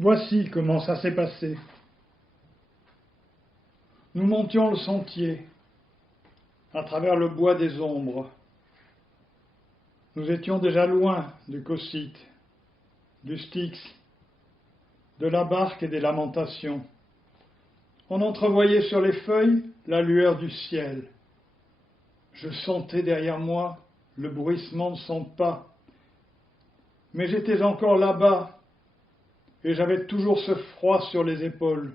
Voici comment ça s'est passé. Nous montions le sentier, à travers le bois des ombres. Nous étions déjà loin du Cocyte, du Styx, de la barque et des lamentations. On entrevoyait sur les feuilles la lueur du ciel. Je sentais derrière moi le bruissement de son pas. Mais j'étais encore là-bas, et j'avais toujours ce froid sur les épaules.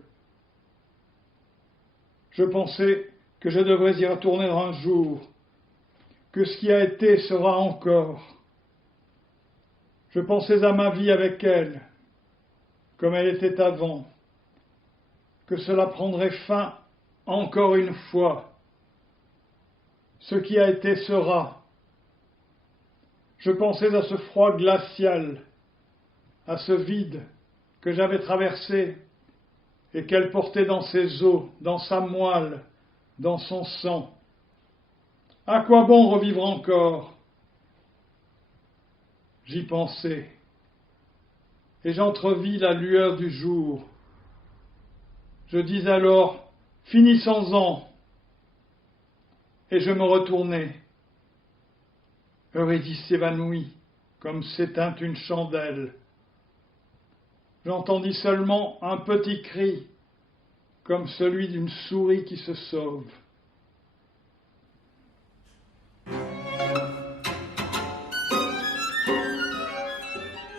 Je pensais que je devrais y retourner un jour, que ce qui a été sera encore. Je pensais à ma vie avec elle, comme elle était avant, que cela prendrait fin encore une fois. Ce qui a été sera. Je pensais à ce froid glacial, à ce vide que j'avais traversé et qu'elle portait dans ses os, dans sa moelle, dans son sang. À quoi bon revivre encore? J'y pensais, et j'entrevis la lueur du jour. Je dis alors, finissons-en, et je me retournai. Eurydice s'évanouit, comme s'éteint une chandelle. J'entendis seulement un petit cri, comme celui d'une souris qui se sauve.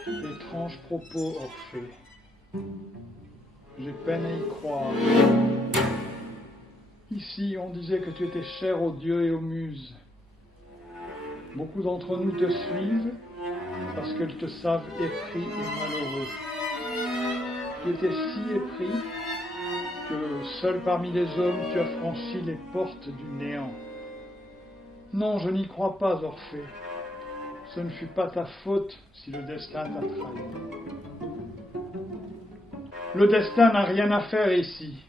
Étrange propos, Orphée. J'ai peine à y croire. Ici, on disait que tu étais cher aux dieux et aux muses. Beaucoup d'entre nous te suivent parce qu'ils te savent épris et malheureux. Tu étais si épris que seul parmi les hommes tu as franchi les portes du néant. Non, je n'y crois pas, Orphée. Ce ne fut pas ta faute si le destin t'a trahi. Le destin n'a rien à faire ici.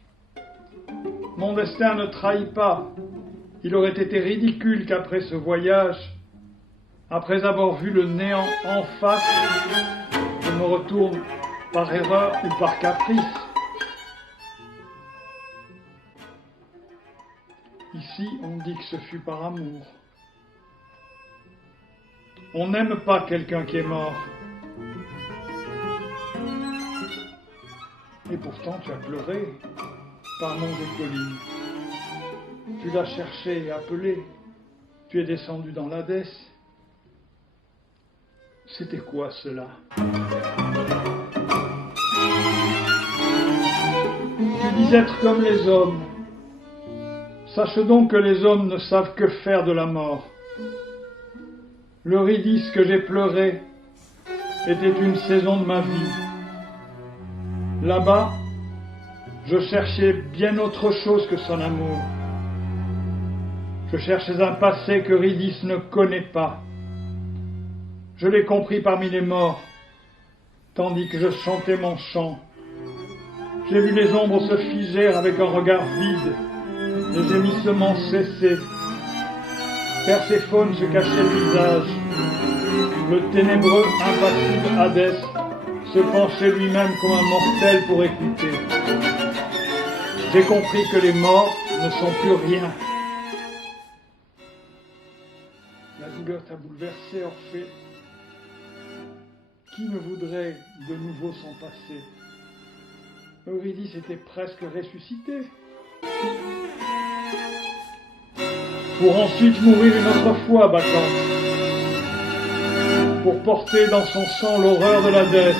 Mon destin ne trahit pas. Il aurait été ridicule qu'après ce voyage, après avoir vu le néant en face, je me retourne par erreur ou par caprice. Ici, on dit que ce fut par amour. On n'aime pas quelqu'un qui est mort. Et pourtant, tu as pleuré par monts et collines. Tu l'as cherché et appelé. Tu es descendu dans l'Hadès. C'était quoi cela? Tu dis être comme les hommes. Sache donc que les hommes ne savent que faire de la mort. L'Eurydice que j'ai pleuré était une saison de ma vie. Là-bas, je cherchais bien autre chose que son amour. Je cherchais un passé qu'Eurydice ne connaît pas. Je l'ai compris parmi les morts, tandis que je chantais mon chant. J'ai vu les ombres se figer avec un regard vide, les gémissements cesser. Perséphone se cachait le visage. Le ténébreux, impassible Hadès se penchait lui-même comme un mortel pour écouter. J'ai compris que les morts ne sont plus rien. La douleur t'a bouleversé, Orphée. Qui ne voudrait de nouveau s'en passer? Eurydice était presque ressuscitée. Pour ensuite mourir une autre fois, Bacchante. Pour porter dans son sang l'horreur de l'Hadès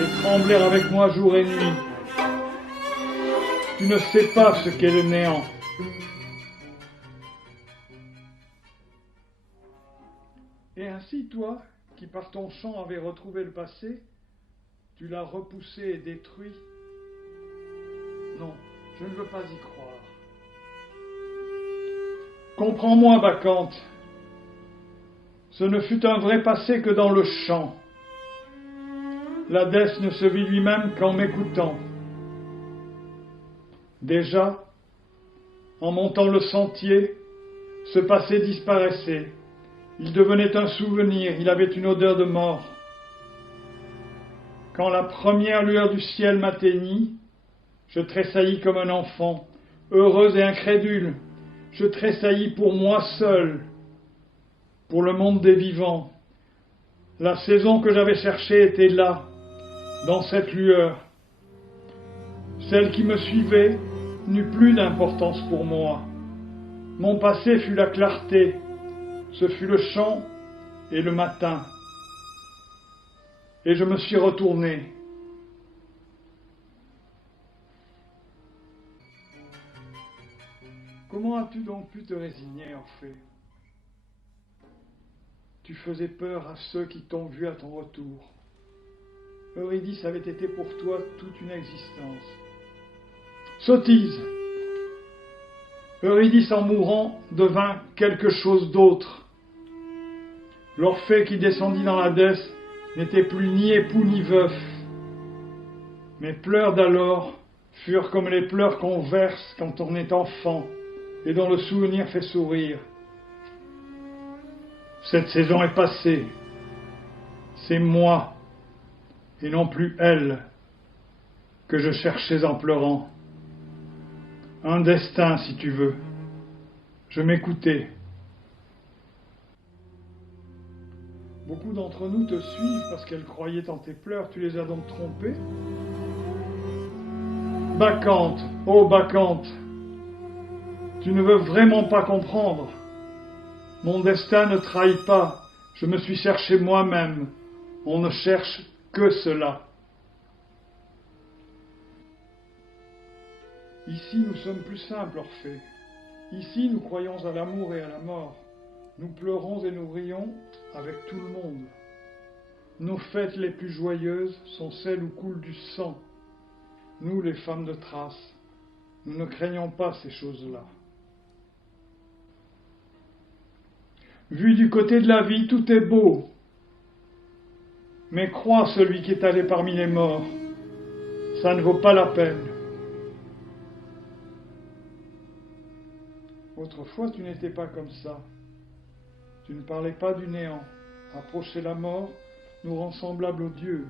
et trembler avec moi jour et nuit. Tu ne sais pas ce qu'est le néant. Et ainsi, toi, qui par ton chant avais retrouvé le passé, tu l'as repoussé et détruit. Non, je ne veux pas y croire. Comprends-moi, Bacchante. Ce ne fut un vrai passé que dans le chant. L'Hadès ne se vit lui-même qu'en m'écoutant. Déjà, en montant le sentier, ce passé disparaissait. Il devenait un souvenir, il avait une odeur de mort. Quand la première lueur du ciel m'atteignit, je tressaillis comme un enfant, heureux et incrédule. Je tressaillis pour moi seul, pour le monde des vivants. La saison que j'avais cherchée était là, dans cette lueur. Celle qui me suivait n'eut plus d'importance pour moi. Mon passé fut la clarté, ce fut le chant et le matin. Et je me suis retourné. Comment as-tu donc pu te résigner, Orphée? Tu faisais peur à ceux qui t'ont vu à ton retour. Eurydice avait été pour toi toute une existence. Sottise! Eurydice en mourant devint quelque chose d'autre. L'Orphée qui descendit dans l'Hadès n'était plus ni époux ni veuf. Mes pleurs d'alors furent comme les pleurs qu'on verse quand on est enfant et dont le souvenir fait sourire. Cette saison est passée. C'est moi, et non plus elle, que je cherchais en pleurant. Un destin, si tu veux. Je m'écoutais. Beaucoup d'entre nous te suivent parce qu'elles croyaient en tes pleurs. Tu les as donc trompées? Bacchante, ô Bacchante, tu ne veux vraiment pas comprendre. Mon destin ne trahit pas. Je me suis cherché moi-même. On ne cherche que cela. Ici, nous sommes plus simples, Orphée. Ici, nous croyons à l'amour et à la mort. Nous pleurons et nous rions avec tout le monde. Nos fêtes les plus joyeuses sont celles où coule du sang. Nous, les femmes de Thrace, nous ne craignons pas ces choses-là. Vu du côté de la vie, tout est beau. Mais crois celui qui est allé parmi les morts, ça ne vaut pas la peine. Autrefois, tu n'étais pas comme ça. Tu ne parlais pas du néant. Approcher la mort nous rend semblables aux dieux.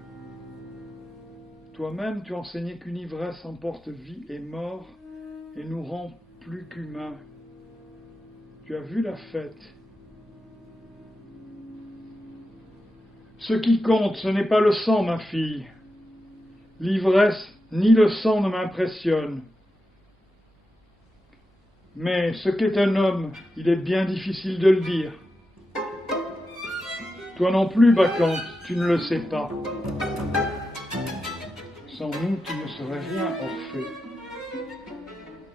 Toi-même, tu enseignais qu'une ivresse emporte vie et mort et nous rend plus qu'humains. Tu as vu la fête. Ce qui compte, ce n'est pas le sang, ma fille. L'ivresse ni le sang ne m'impressionnent. Mais ce qu'est un homme, il est bien difficile de le dire. Toi non plus, Bacchante, tu ne le sais pas. Sans nous, tu ne serais rien, Orphée.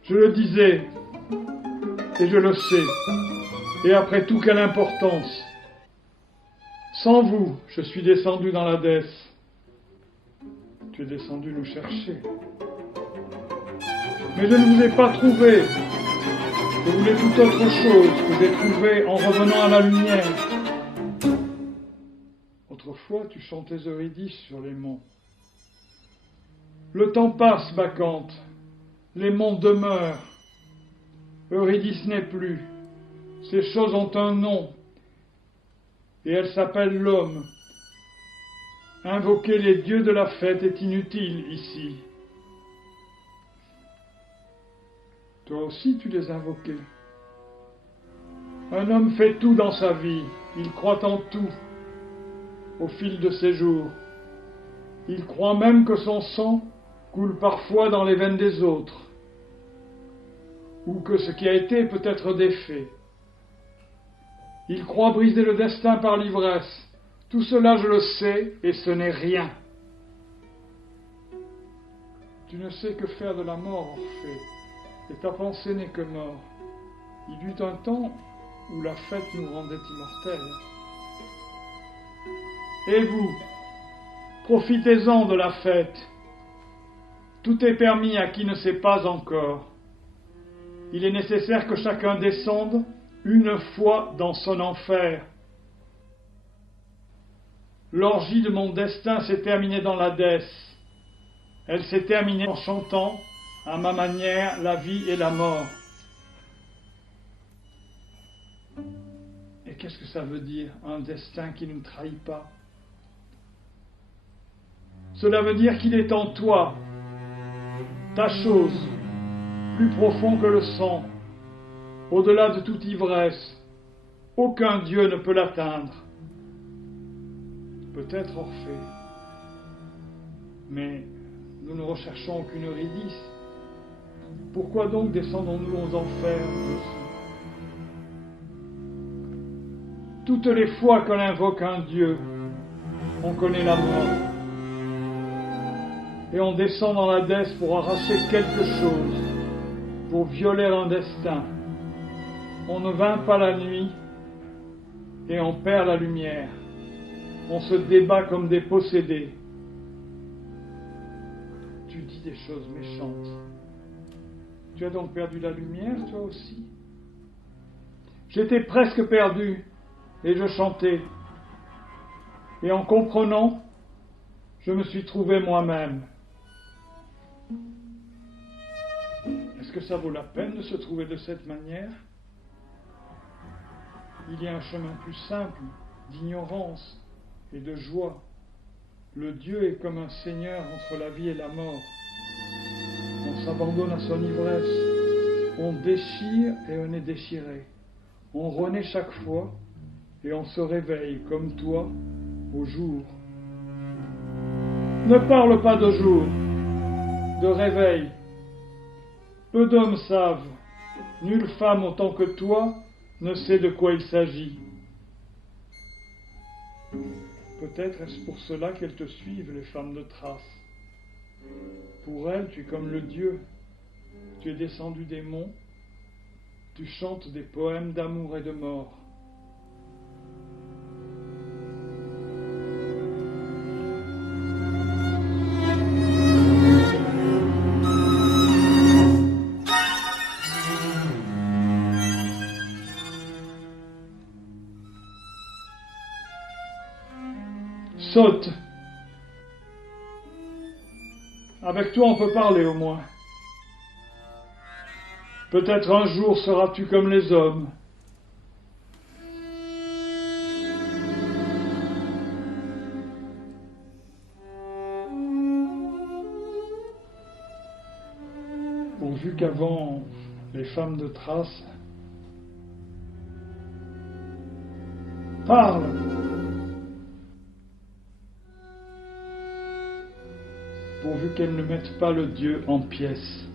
Je le disais, et je le sais. Et après tout, quelle importance! Sans vous, je suis descendu dans l'Hadès. Tu es descendu nous chercher. Mais je ne vous ai pas trouvé. Je voulais toute autre chose que j'ai trouvé en revenant à la lumière. Autrefois, tu chantais Eurydice sur les monts. Le temps passe, Bacchante. Les monts demeurent. Eurydice n'est plus. Ces choses ont un nom. Et elle s'appelle l'homme. Invoquer les dieux de la fête est inutile ici. Toi aussi, tu les invoquais. Un homme fait tout dans sa vie. Il croit en tout. Au fil de ses jours. Il croit même que son sang coule parfois dans les veines des autres. Ou que ce qui a été peut être défait. Il croit briser le destin par l'ivresse. Tout cela, je le sais, et ce n'est rien. Tu ne sais que faire de la mort, Orphée, et ta pensée n'est que mort. Il eut un temps où la fête nous rendait immortels. Et vous, profitez-en de la fête. Tout est permis à qui ne sait pas encore. Il est nécessaire que chacun descende une fois dans son enfer. L'orgie de mon destin s'est terminée dans l'Hadès. Elle s'est terminée en chantant, à ma manière, la vie et la mort. Et qu'est-ce que ça veut dire, un destin qui ne trahit pas? Cela veut dire qu'il est en toi, ta chose, plus profond que le sang, au-delà de toute ivresse. Aucun Dieu ne peut l'atteindre. Peut-être Orphée, mais nous ne recherchons aucune Eurydice. Pourquoi donc descendons-nous aux enfers, nous aussi? Toutes les fois qu'on invoque un Dieu, on connaît la mort. Et on descend dans l'Hadès pour arracher quelque chose, pour violer un destin. On ne vainc pas la nuit et on perd la lumière. On se débat comme des possédés. Tu dis des choses méchantes. Tu as donc perdu la lumière, toi aussi? J'étais presque perdu et je chantais. Et en comprenant, je me suis trouvé moi-même. Est-ce que ça vaut la peine de se trouver de cette manière? Il y a un chemin plus simple, d'ignorance et de joie. Le Dieu est comme un seigneur entre la vie et la mort. On s'abandonne à son ivresse. On déchire et on est déchiré. On renaît chaque fois et on se réveille comme toi au jour. Ne parle pas de jour, de réveil. Peu d'hommes savent, nulle femme autant que toi ne sait de quoi il s'agit. Peut-être est-ce pour cela qu'elles te suivent, les femmes de Thrace. Pour elles, tu es comme le Dieu. Tu es descendu des monts, tu chantes des poèmes d'amour et de mort. Saute. Avec toi on peut parler au moins. Peut-être un jour seras-tu comme les hommes. Pourvu qu'avant les femmes de Thrace parlent. Pourvu qu'elles ne mettent pas le Dieu en pièces.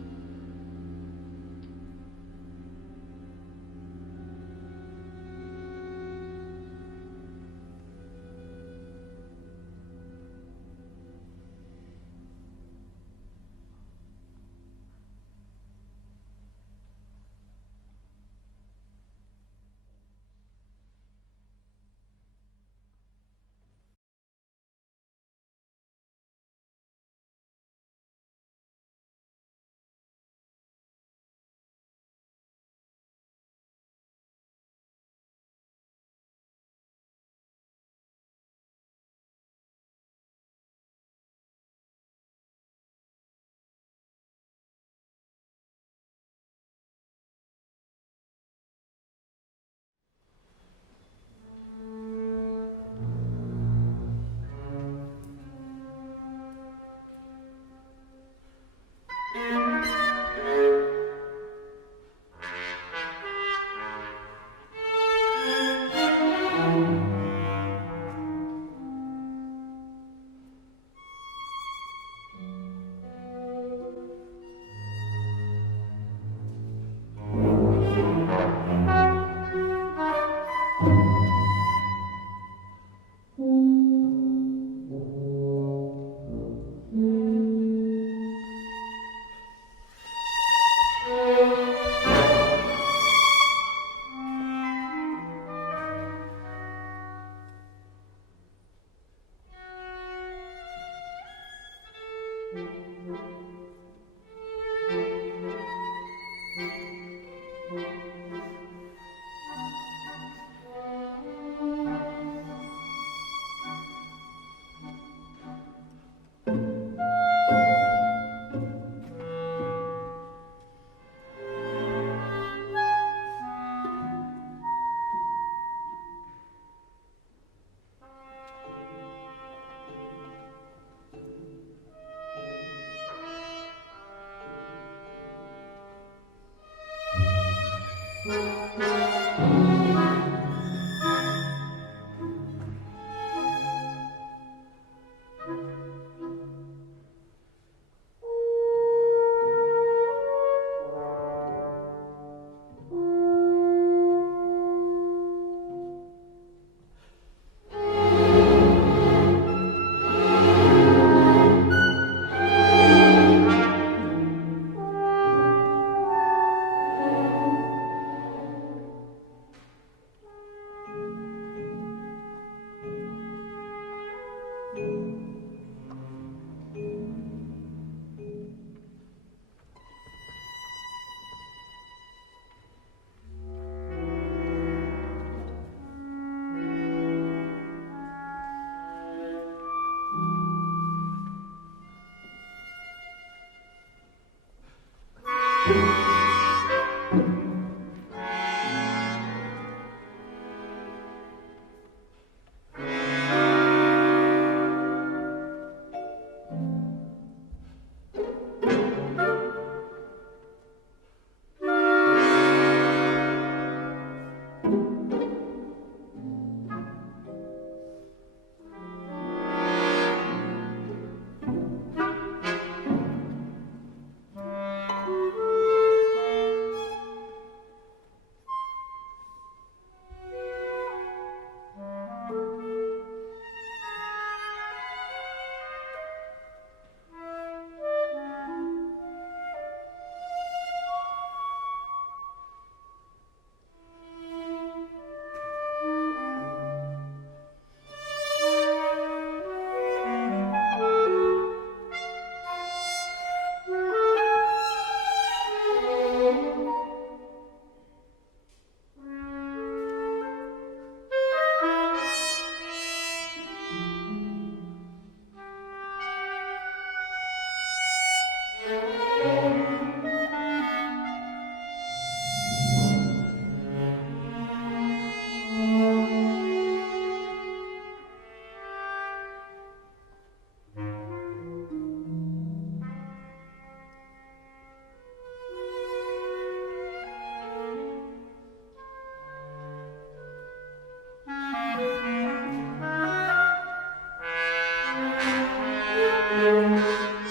Thank you.